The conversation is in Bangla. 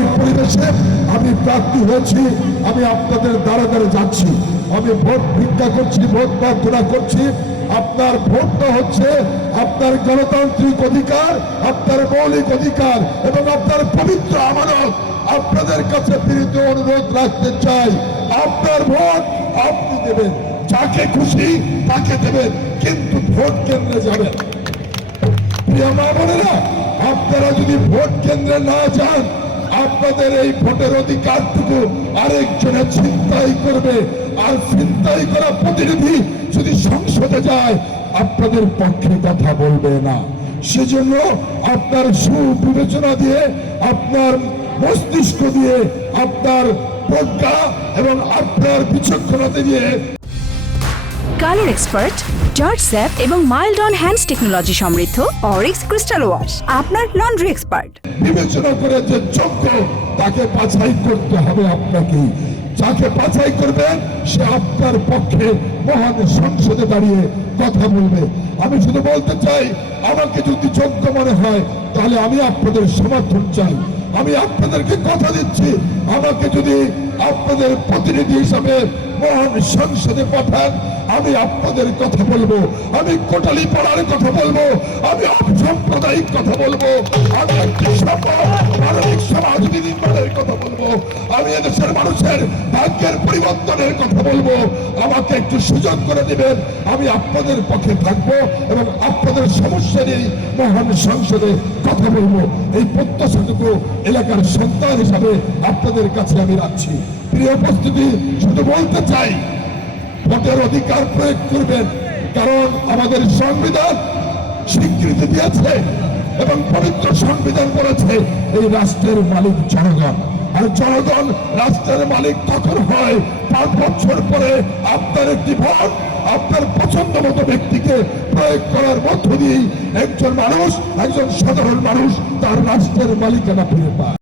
স্বাভাবিক পরিবেশে আমি প্রার্থী হয়েছি, আমি আপনাদের দ্বারা দ্বারে যাচ্ছি। আমি ভোট ভিক্ষা করছি, ভোট প্রার্থনা করছি। আপনার ভোটটা হচ্ছে আপনার গণতান্ত্রিক অধিকার, আপনার মৌলিক অধিকার এবং আপনার পবিত্র আমানত। আপনাদের কাছে প্রীত অনুরোধ রাখতে চাই, আপনার ভোট আপনি দেবেন। যাকে খুশি তাকে দেবেন, কিন্তু ভোট কেন্দ্রে যাবেন। প্রিয় মা বোনেরা, আপনারা যদি ভোট কেন্দ্রে না যান আপনাদের এই ভোটের অধিকারটুকু আরেকজনে চিন্তাই করবে। আর চিন্তাই করা প্রতিনিধি যদি সংসদে যায়, আপনাদের পক্ষে কথা বলবে না। সেজন্য আপনার সুবিবেচনা দিয়ে, আপনার মস্তিষ্ক দিয়ে, আপনার প্রজ্ঞা এবং আপনার বিচক্ষণতা দিয়ে কালার এক্সপার্ট জর্জ স্যাপ এবং মাইল্ড অন হ্যান্ডস টেকনোলজি সমৃদ্ধ অরিক্স ক্রিস্টাল ওয়াশ আপনার লন্ড্রি এক্সপার্ট বিবেচনা করে যে যোগ্য, তাকে বাছাই করতে হবে আপনাকে। যাকে বাছাই করবেন সে আপনার পক্ষে মহান সংসদে দাঁড়িয়ে কথা বলবে। আমি শুধু বলতে চাই, আমাকে যদি যোগ্য মনে হয় তাহলে আমি আপনাদের সমর্থন চাই। আমি আপনাদেরকে কথা দিচ্ছি। আমাকে যদি আপনাদের প্রতিনিধি হিসাবে মহান সংসদে পাঠান, আমি আপনাদের কথা বলব। আমি কোটালি পাড়ার কথা বলব। আমি সাম্প্রদায়িক কথা বলব। আমি একটি পরিবর্তনের কথা বলব। আমাকে একটু সুযোগ করে আমি আপনাদের পক্ষে থাকব এবং আপনাদের সমস্যা নিয়ে মহান সংসদে কথা বলব। এই প্রত্যাশাটুকু এলাকার সন্তান হিসাবে আপনাদের কাছে আমি রাখছি। প্রিয় উপস্থিতি, শুধু বলতে চাই, ভোটের অধিকার প্রয়োগ করবেন। কারণ আমাদের সংবিধান স্বীকৃতি দিয়েছে। এবং পবিত্র সংবিধান বলেছে, এই রাষ্ট্রের মালিক জনগণ। আর জনগণ, রাষ্ট্রের মালিক তখন হয়? পাঁচ বছর পরে আপনার একটি ভোট, আপনার পছন্দ মতো ব্যক্তিকে প্রয়োগ করার মধ্য দিয়েই একজন মানুষ, একজন সাধারণ মানুষ তার রাষ্ট্রের মালিকানা ফিরে পায়।